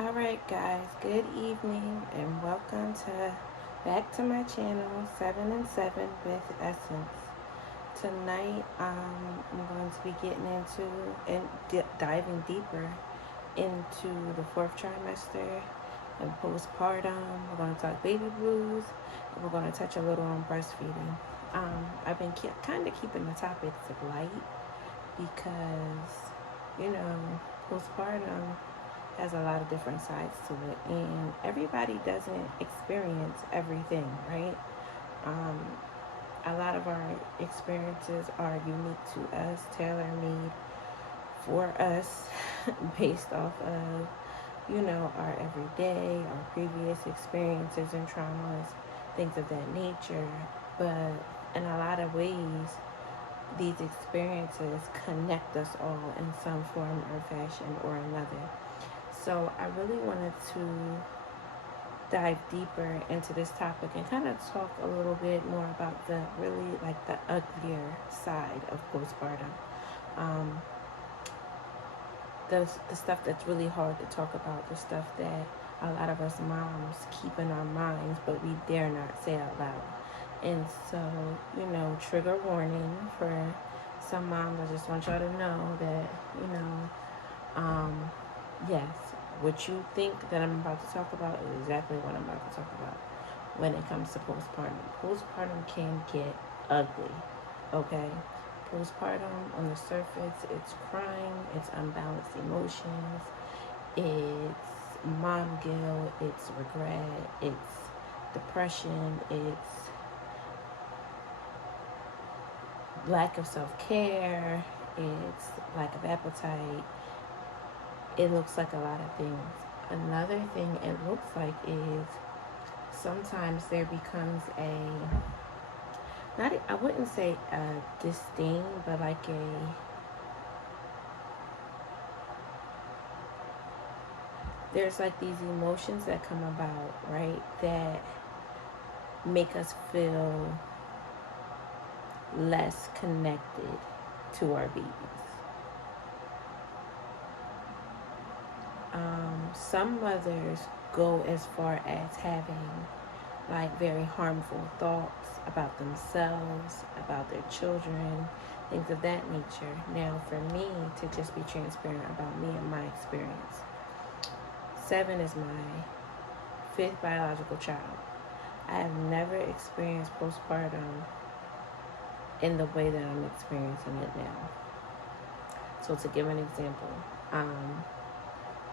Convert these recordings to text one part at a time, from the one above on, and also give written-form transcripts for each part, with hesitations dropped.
Alright guys, good evening and welcome to back to my channel, Sevyn and Sevyn with Essence. Tonight I'm going to be getting into and diving deeper into the fourth trimester and postpartum. We're going to talk baby blues and we're going to touch a little on breastfeeding. I've been kind of keeping the topics light because, postpartum has a lot of different sides to it, and everybody doesn't experience everything, right? Um, a lot of our experiences are unique to us, tailor-made for us, based off of, our everyday, our previous experiences and traumas, things of that nature. But in a lot of ways, these experiences connect us all in some form or fashion or another. So I really wanted to dive deeper into this topic and kind of talk a little bit more about the really like the uglier side of postpartum. Um, the stuff that's really hard to talk about, the stuff that a lot of us moms keep in our minds, but we dare not say out loud. And so, trigger warning for some moms. I just want y'all to know that, yes, what you think that I'm about to talk about is exactly what I'm about to talk about when it comes to postpartum. Postpartum can get ugly, okay? Postpartum, on the surface, it's crying, it's unbalanced emotions, it's mom guilt, it's regret, it's depression, it's lack of self-care, it's lack of appetite. It looks like a lot of things. Another thing it looks like is sometimes there becomes I wouldn't say a disdain, but like there's like these emotions that come about, right, that make us feel less connected to our babies. Some mothers go as far as having like very harmful thoughts about themselves, about their children, things of that nature. Now, for me, to just be transparent about me and my experience, Sevyn is my fifth biological child. I have never experienced postpartum in the way that I'm experiencing it now. So to give an example,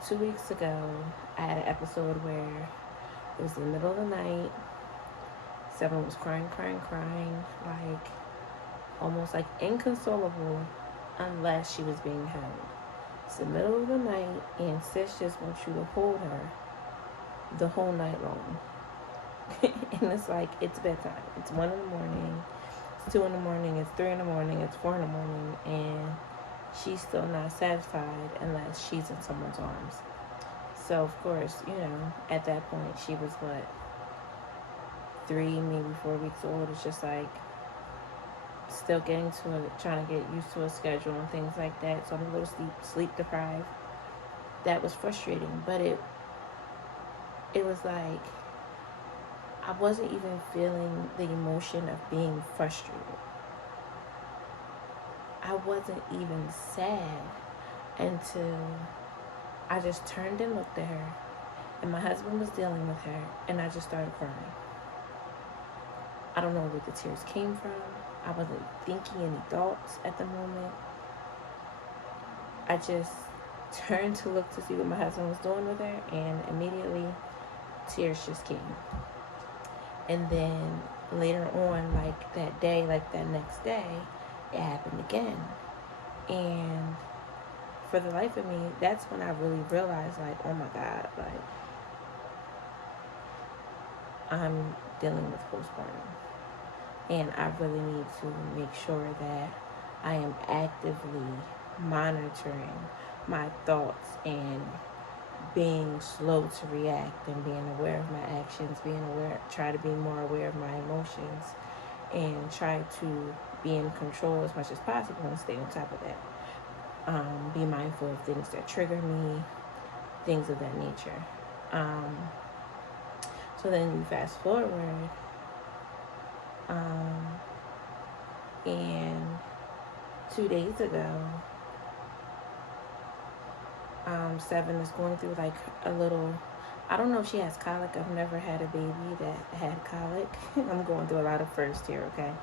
2 weeks ago, I had an episode where it was the middle of the night. Sevyn was crying, like almost like inconsolable unless she was being held. It's the middle of the night, and sis just wants you to hold her the whole night long. And it's like, it's bedtime. It's 1 in the morning, it's 2 in the morning, it's 3 in the morning, it's 4 in the morning, and she's still not satisfied unless she's in someone's arms. So, of course, at that point, she was, 3, maybe 4 weeks old. It's just like still getting to it, trying to get used to a schedule and things like that. So I'm a little sleep deprived. That was frustrating, but it was like I wasn't even feeling the emotion of being frustrated. I wasn't even sad until I just turned and looked at her, and my husband was dealing with her, and I just started crying. I don't know where the tears came from. I wasn't thinking any thoughts at the moment. I just turned to look to see what my husband was doing with her, and immediately tears just came. And then later on, like that day, like that next day, it happened again. And for the life of me, that's when I really realized, like, oh my God, like, I'm dealing with postpartum. And I really need to make sure that I am actively monitoring my thoughts and being slow to react and being aware of my actions, try to be more aware of my emotions, and try to be in control as much as possible and stay on top of that. Be mindful of things that trigger me, things of that nature. So then you fast forward, and 2 days ago, Sevyn is going through like a little, I don't know if she has colic. I've never had a baby that had colic. I'm going through a lot of firsts here, okay?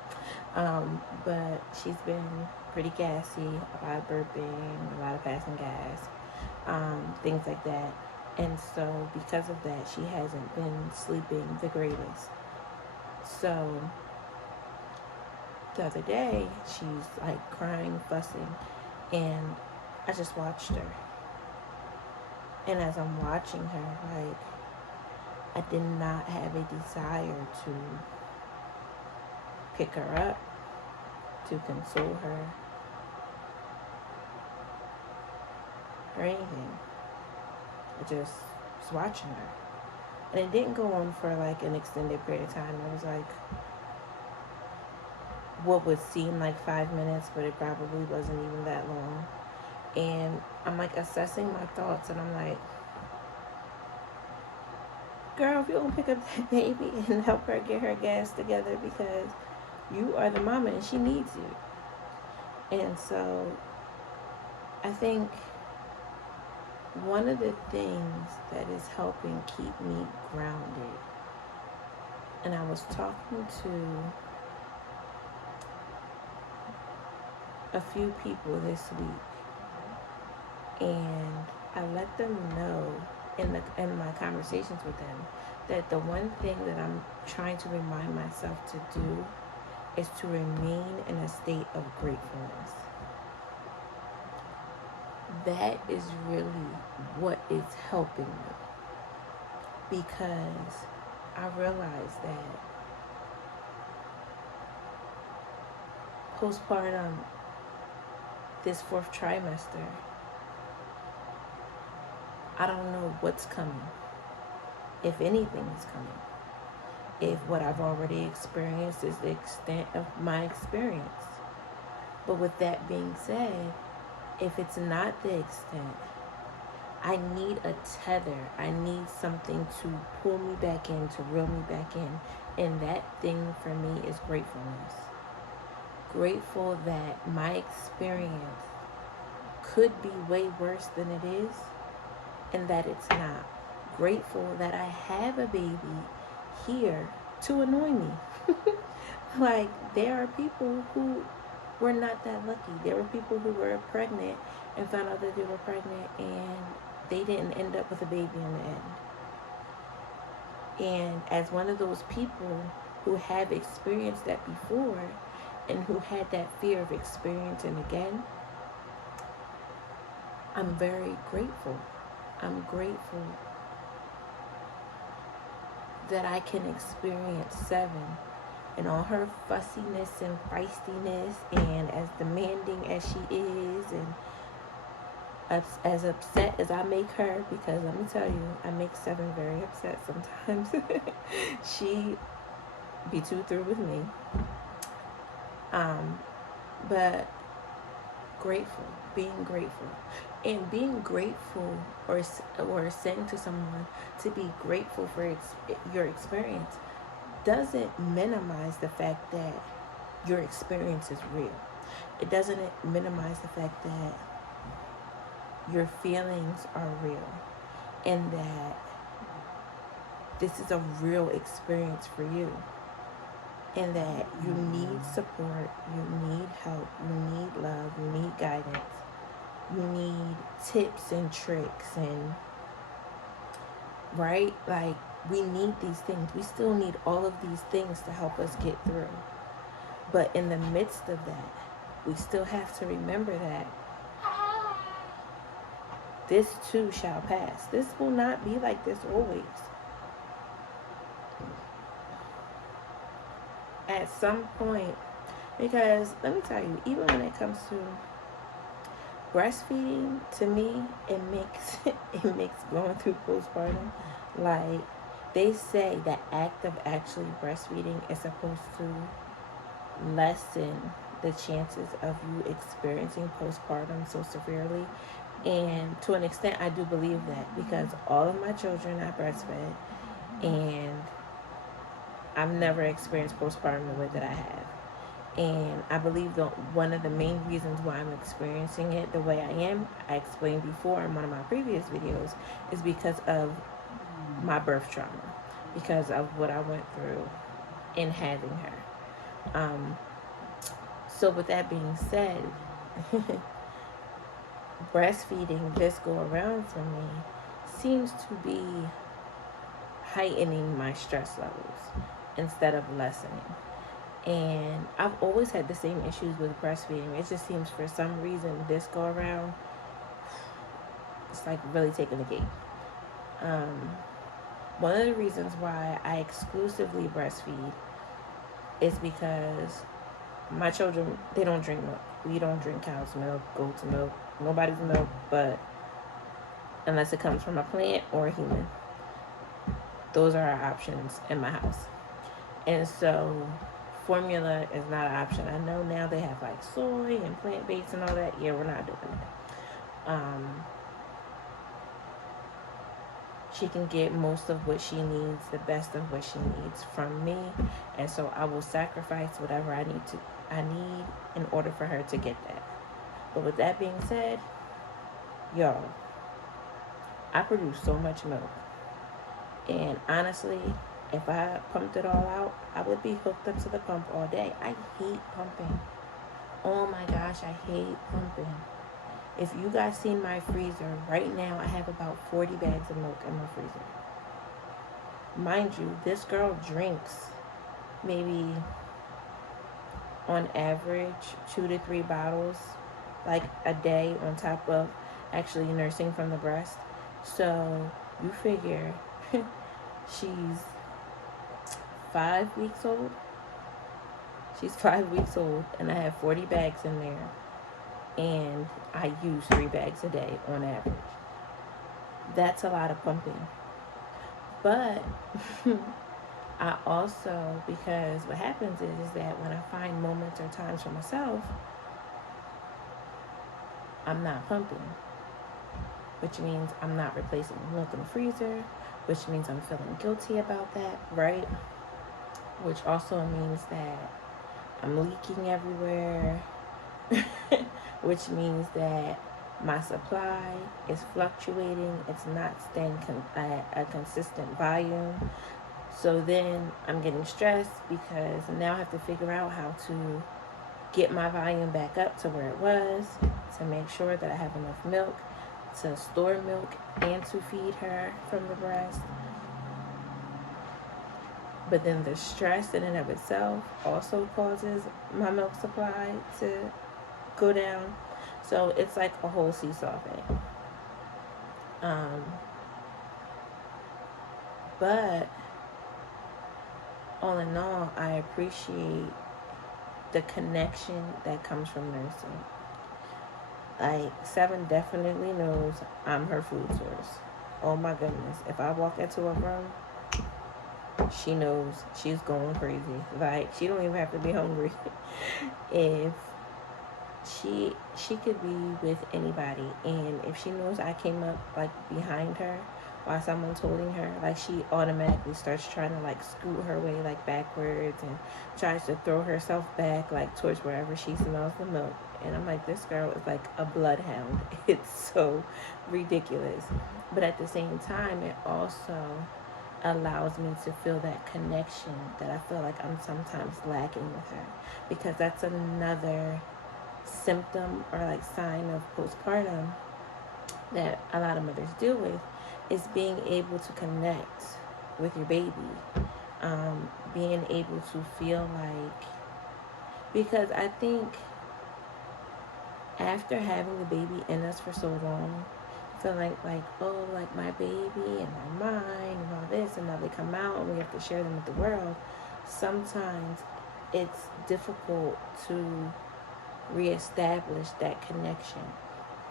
But she's been pretty gassy, a lot of burping, a lot of passing gas, things like that. And so because of that, she hasn't been sleeping the greatest. So the other day, she's like crying, fussing, and I just watched her. And as I'm watching her, like, I did not have a desire to pick her up, to console her, or anything. I just was watching her. And it didn't go on for like an extended period of time. It was like what would seem like 5 minutes, but it probably wasn't even that long. And I'm like assessing my thoughts, and I'm like, girl, if you don't pick up that baby and help her get her gas together, because you are the mama and she needs you. And so I think one of the things that is helping keep me grounded, and I was talking to a few people this week, and I let them know in my conversations with them that the one thing that I'm trying to remind myself to do is to remain in a state of gratefulness. That is really what is helping me, because I realize that postpartum, this 4th trimester, I don't know what's coming, if anything is coming, if what I've already experienced is the extent of my experience. But with that being said, if it's not the extent, I need a tether. I need something to pull me back in, to reel me back in. And that thing for me is gratefulness. Grateful that my experience could be way worse than it is, and that it's not. Grateful that I have a baby here to annoy me. Like, there are people who were not that lucky. There were people who were pregnant and found out that they were pregnant and they didn't end up with a baby in the end. And as one of those people who have experienced that before and who had that fear of experiencing again, I'm very grateful. I'm grateful that I can experience Sevyn and all her fussiness and feistiness, and as demanding as she is, and as upset as I make her, because let me tell you, I make Sevyn very upset sometimes. She be too through with me. But grateful, being grateful. And being grateful, or saying to someone to be grateful for your experience, doesn't minimize the fact that your experience is real. It doesn't minimize the fact that your feelings are real, and that this is a real experience for you, and that you need support, you need help, you need love, you need guidance, you need tips and tricks, and right? Like, we need these things. We still need all of these things to help us get through. But in the midst of that, we still have to remember that this too shall pass. This will not be like this always. At some point, because let me tell you, even when it comes to breastfeeding, to me, it makes going through postpartum, like, they say the act of actually breastfeeding is supposed to lessen the chances of you experiencing postpartum so severely, And to an extent, I do believe that because all of my children are breastfed, and I've never experienced postpartum the way that I have. And I believe that one of the main reasons why I'm experiencing it the way I am, I explained before in one of my previous videos, is because of my birth trauma, because of what I went through in having her. So with that being said, breastfeeding this go around for me seems to be heightening my stress levels instead of lessening. And I've always had the same issues with breastfeeding. It just seems for some reason this go around, it's like really taking the cake. One of the reasons why I exclusively breastfeed is because my children, they don't drink milk. We don't drink cow's milk, goat's milk, nobody's milk, but unless it comes from a plant or a human. Those are our options in my house. And so formula is not an option. I know now they have like soy and plant-based and all that. Yeah, we're not doing that. She can get most of what she needs, the best of what she needs from me. And so I will sacrifice whatever I need in order for her to get that. But with that being said, y'all, I produce so much milk. And honestly, if I pumped it all out, I would be hooked up to the pump all day. I hate pumping. Oh my gosh, I hate pumping. If you guys seen my freezer, right now I have about 40 bags of milk in my freezer. Mind you, this girl drinks maybe on average 2 to 3 bottles like a day on top of actually nursing from the breast. So you figure she's 5 weeks old. She's 5 weeks old, and I have 40 bags in there, and I use 3 bags a day on average. That's a lot of pumping. But I also, because what happens is that when I find moments or times for myself, I'm not pumping, which means I'm not replacing milk in the freezer, which means I'm feeling guilty about that, right? Which also means that I'm leaking everywhere, which means that my supply is fluctuating. It's not staying at a consistent volume. So then I'm getting stressed because now I have to figure out how to get my volume back up to where it was, to make sure that I have enough milk to store milk and to feed her from the breast. But then the stress in and of itself also causes my milk supply to go down. So it's like a whole seesaw thing. But all in all, I appreciate the connection that comes from nursing. Like, Sevyn definitely knows I'm her food source. Oh my goodness. If I walk into a room, she knows she's going crazy. Like, she don't even have to be hungry. If she could be with anybody, and if she knows I came up like behind her while someone's holding her, like, she automatically starts trying to like scoot her way like backwards and tries to throw herself back like towards wherever she smells the milk. And I'm like, this girl is like a bloodhound. It's so ridiculous. But at the same time, it also allows me to feel that connection that I feel like I'm sometimes lacking with her, because that's another symptom or like sign of postpartum that a lot of mothers deal with, is being able to connect with your baby, being able to feel like, because I think after having the baby in us for so long, feel like oh, like my baby and my mind and all this, and now they come out and we have to share them with the world. Sometimes it's difficult to reestablish that connection,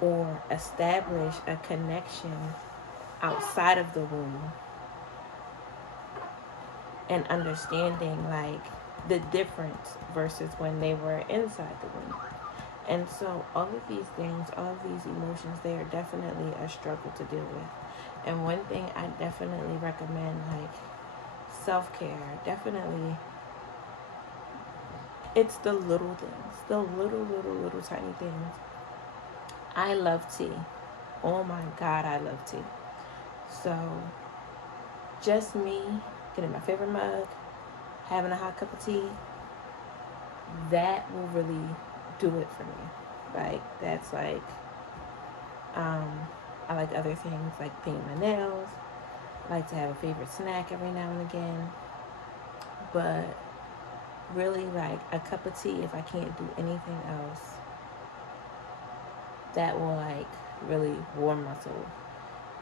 or establish a connection outside of the womb, and understanding like the difference versus when they were inside the womb. And so all of these things, all of these emotions, they are definitely a struggle to deal with. And one thing I definitely recommend, like self-care, definitely, it's the little things, the little tiny things. I love tea. Oh my God, I love tea. So just me getting my favorite mug, having a hot cup of tea, that will really do it for me. Like, that's like, um, I like other things like painting my nails. I like to have a favorite snack every now and again. But really, like a cup of tea, if I can't do anything else, that will like really warm my soul.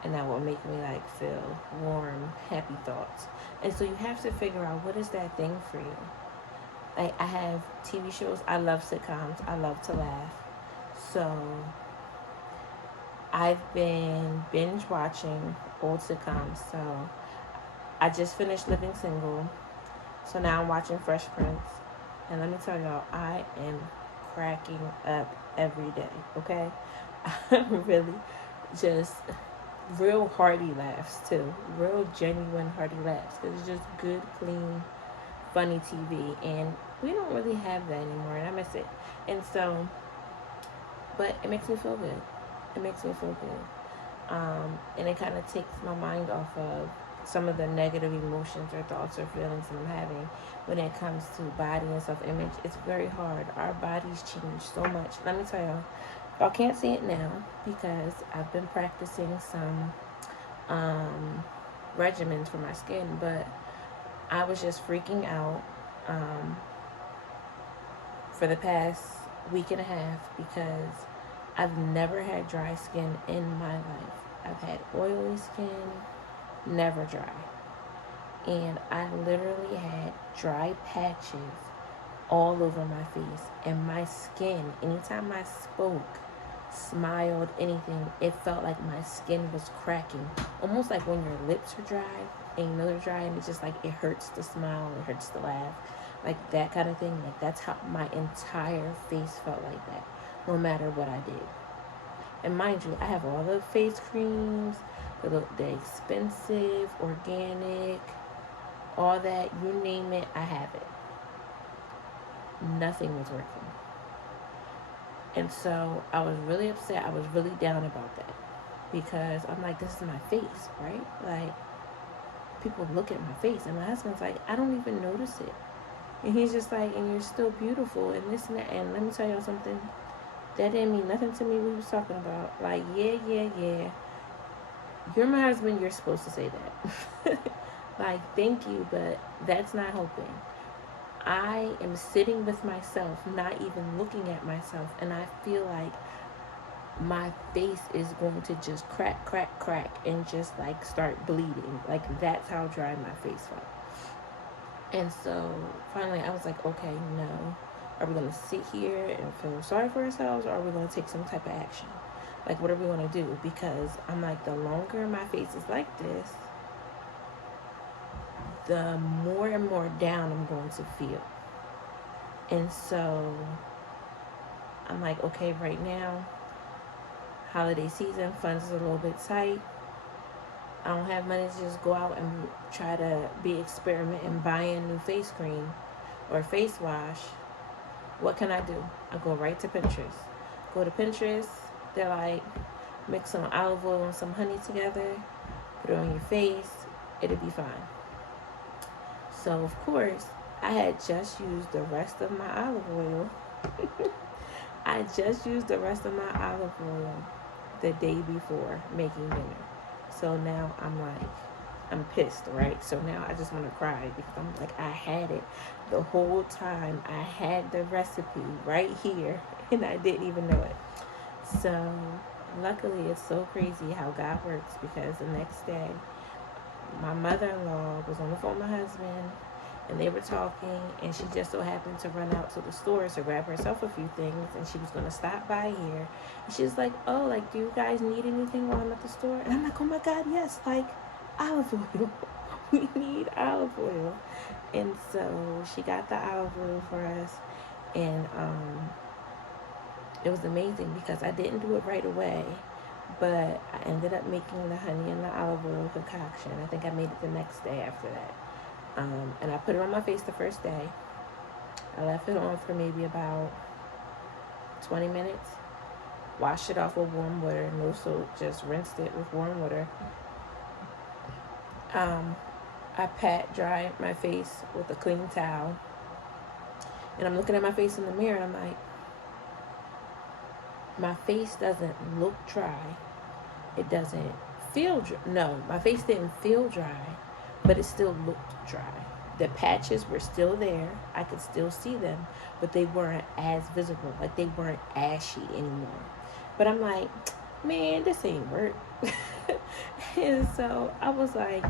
And that will make me like feel warm, happy thoughts. And so you have to figure out, what is that thing for you. Like, I have TV shows. I love sitcoms. I love to laugh. So I've been binge watching old sitcoms. So I just finished Living Single. So now I'm watching Fresh Prince. And let me tell y'all, I am cracking up every day, okay? I'm really just real hearty laughs too. Real genuine hearty laughs. It's just good, clean, funny TV. And we don't really have that anymore, and I miss it. And so, but it makes me feel good. It makes me feel good. And it kind of takes my mind off of some of the negative emotions or thoughts or feelings that I'm having when it comes to body and self-image. It's very hard. Our bodies change so much. Let me tell y'all can't see it now because I've been practicing some regimens for my skin, but I was just freaking out for the past week and a half because I've never had dry skin in my life. I've had oily skin, never dry. And I literally had dry patches all over my face. And my skin, anytime I spoke, smiled, anything, it felt like my skin was cracking. Almost like when your lips are dry and you know they're dry and it's just like it hurts to smile, it hurts to laugh. Like that kind of thing. Like that's how my entire face felt like that, no matter what I did. And mind you, I have all the face creams, the expensive, organic, all that, you name it, I have it. Nothing was working. And so I was really upset. I was really down about that because I'm like, this is my face, right? Like, people look at my face, and my husband's like, I don't even notice it. And he's just like, and you're still beautiful, and this and that. And let me tell y'all something. That didn't mean nothing to me. We was talking about, like, yeah. You're my husband. You're supposed to say that. Like, thank you, but that's not helping. I am sitting with myself, not even looking at myself, and I feel like my face is going to just crack, and just like start bleeding. Like, that's how dry my face felt. And so finally I was like, okay, no. Are we going to sit here and feel sorry for ourselves, or are we going to take some type of action? Like, what are we going to do? Because I'm like, the longer my face is like this, the more and more down I'm going to feel. And so I'm like, okay, right now, holiday season, funds is a little bit tight. I don't have money to just go out and try to be experimenting buying new face cream or face wash. What can I do? I go right to Pinterest. Go to Pinterest. They're like, mix some olive oil and some honey together. Put it on your face. It'll be fine. So, of course, I had just used the rest of my olive oil. I just used the rest of my olive oil the day before making dinner. So now I'm pissed, right? So now I just want to cry because I'm like, I had it the whole time. I had the recipe right here and I didn't even know it. So luckily, it's so crazy how God works, because the next day my mother-in-law was on the phone with my husband and they were talking, and she just so happened to run out to the store to grab herself a few things, and she was going to stop by here, and she was like, oh, like, do you guys need anything while I'm at the store? And I'm like, oh my God, yes, like olive oil. We need olive oil. And so she got the olive oil for us, and It was amazing because I didn't do it right away, but I ended up making the honey and the olive oil concoction. I think I made it the next day after that. And I put it on my face the first day. I left it on for maybe about 20 minutes. Washed it off with warm water, no soap, just rinsed it with warm water. I pat dried my face with a clean towel. And I'm looking at my face in the mirror and I'm like, my face doesn't look dry. It doesn't feel dry. No, my face didn't feel dry, but it still looked dry. The patches were still there. I could still see them, but they weren't as visible. Like they weren't ashy anymore. But I'm like, man, this ain't work. And so I was like,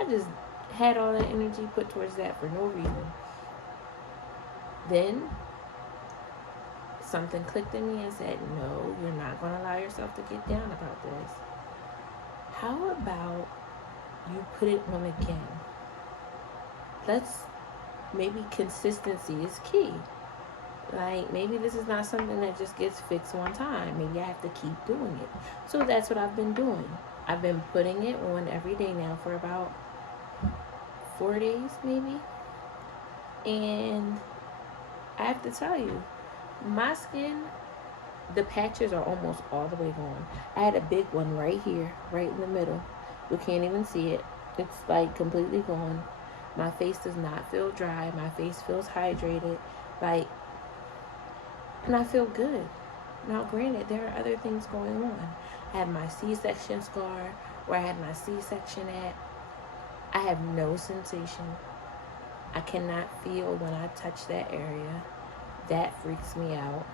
I just had all that energy put towards that for no reason. Then something clicked in me and said, no, you're not going to allow yourself to get down about this. How about you put it on again? Maybe consistency is key. Like, maybe this is not something that just gets fixed one time. Maybe I have to keep doing it. So that's what I've been doing. I've been putting it on every day now for about 4 days, maybe. And I have to tell you, my skin, the patches are almost all the way gone. I had a big one right here, right in the middle. You can't even see it. It's like completely gone. My face does not feel dry. My face feels hydrated. And I feel good. Now, granted, there are other things going on. I have my C-section scar, where I had my C-section at. I have no sensation. I cannot feel when I touch that area. That freaks me out.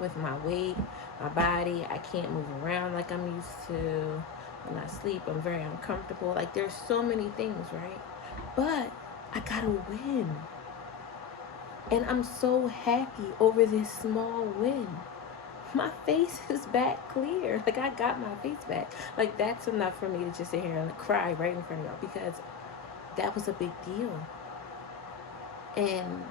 With my weight, my body, I can't move around like I'm used to. When I sleep, I'm very uncomfortable. Like, there's so many things, right? But I gotta win. And I'm so happy over this small win. My face is back clear. Like, I got my face back. Like, that's enough for me to just sit here and cry right in front of y'all, because that was a big deal. And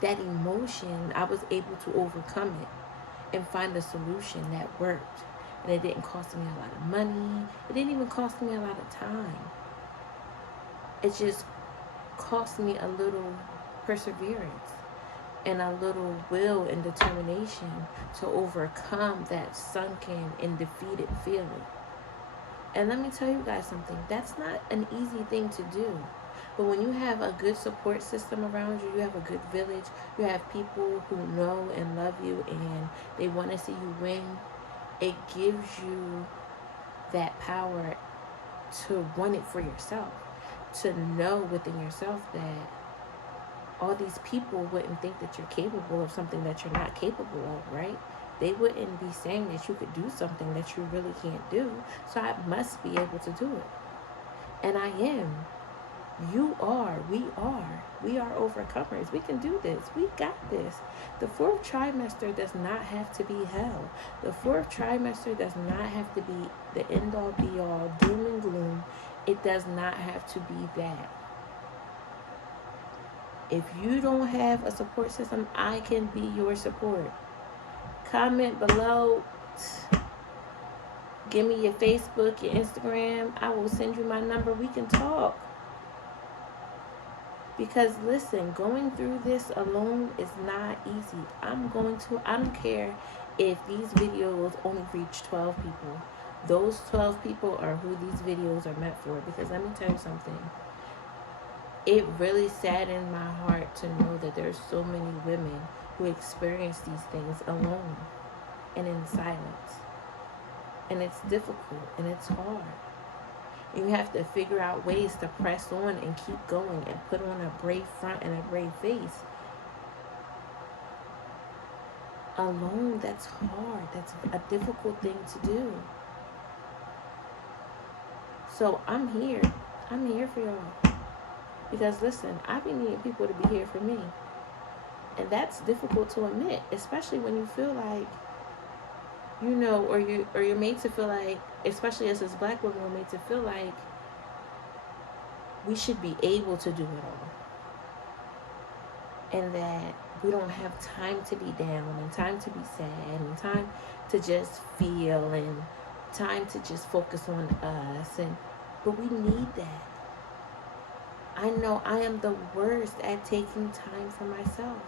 that emotion, I was able to overcome it and find a solution that worked. And it didn't cost me a lot of money. It didn't even cost me a lot of time. It just cost me a little perseverance and a little will and determination to overcome that sunken and defeated feeling. And let me tell you guys something. That's not an easy thing to do. But when you have a good support system around you, you have a good village, you have people who know and love you and they want to see you win, it gives you that power to want it for yourself. To know within yourself that all these people wouldn't think that you're capable of something that you're not capable of, right? They wouldn't be saying that you could do something that you really can't do. So I must be able to do it. And I am. You are. We are. We are overcomers. We can do this. We got this. The 4th trimester does not have to be hell. The 4th trimester does not have to be the end-all, be-all, doom and gloom. It does not have to be that. If you don't have a support system, I can be your support. Comment below. Give me your Facebook, your Instagram. I will send you my number. We can talk. Because listen, going through this alone is not easy. I don't care if these videos only reach 12 people. Those 12 people are who these videos are meant for. Because let me tell you something. It really saddened my heart to know that there's so many women who experience these things alone and in silence. And it's difficult and it's hard. And you have to figure out ways to press on and keep going and put on a brave front and a brave face. Alone, that's hard. That's a difficult thing to do. So I'm here. I'm here for y'all. Because listen, I be needing people to be here for me. And that's difficult to admit, especially when you feel like, you know, or you're made to feel like, especially as Black women, we're made to feel like we should be able to do it all. And that We don't have time to be down and time to be sad and time to just feel and time to just focus on us. And but we need that. I know I am the worst at taking time for myself.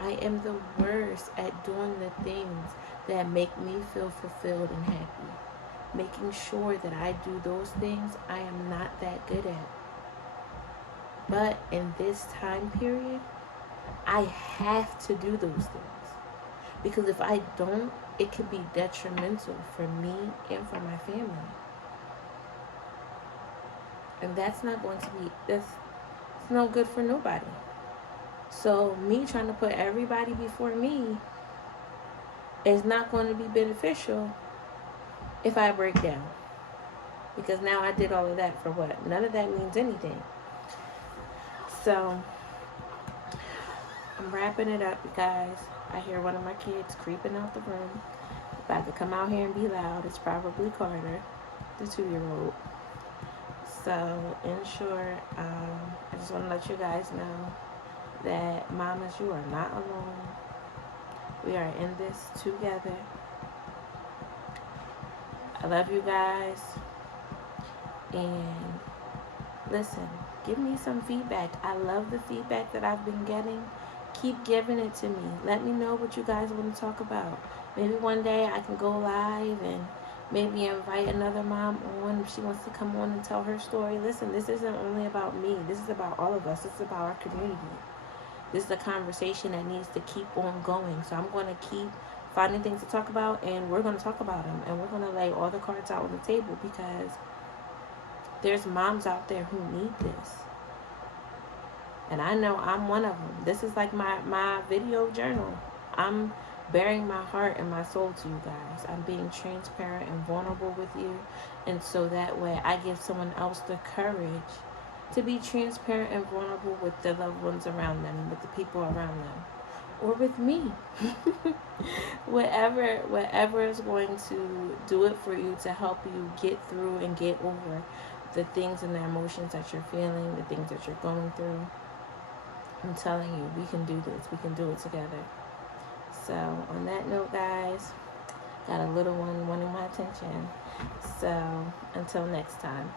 I am the worst at doing the things that make me feel fulfilled and happy. Making sure that I do those things, I am not that good at. But in this time period, I have to do those things. Because if I don't, it could be detrimental for me and for my family. And that's not going to be, it's no good for nobody. So me trying to put everybody before me is not going to be beneficial if I break down. Because now I did all of that for what? None of that means anything. So I'm wrapping it up, you guys. I hear one of my kids creeping out the room. About to come out here and be loud. It's probably Carter, the 2-year-old. So in short, I just want to let you guys know that mamas, you are not alone. We are in this together. I love you guys. And listen, give me some feedback. I love the feedback that I've been getting. Keep giving it to me. Let me know what you guys want to talk about. Maybe one day I can go live and maybe invite another mom on if she wants to come on and tell her story. Listen, this isn't only about me. This is about all of us. This is about our community. This is a conversation that needs to keep on going. So I'm going to keep finding things to talk about, and we're going to talk about them. And we're going to lay all the cards out on the table because there's moms out there who need this. And I know I'm one of them. This is like my video journal. I'm bearing my heart and my soul to you guys. I'm being transparent and vulnerable with you. And so that way I give someone else the courage to be transparent and vulnerable with the loved ones around them, with the people around them, or with me. whatever is going to do it for you to help you get through and get over the things and the emotions that you're feeling, the things that you're going through. I'm telling you, we can do this. We can do it together. So on that note, guys, got a little one wanting my attention. So until next time.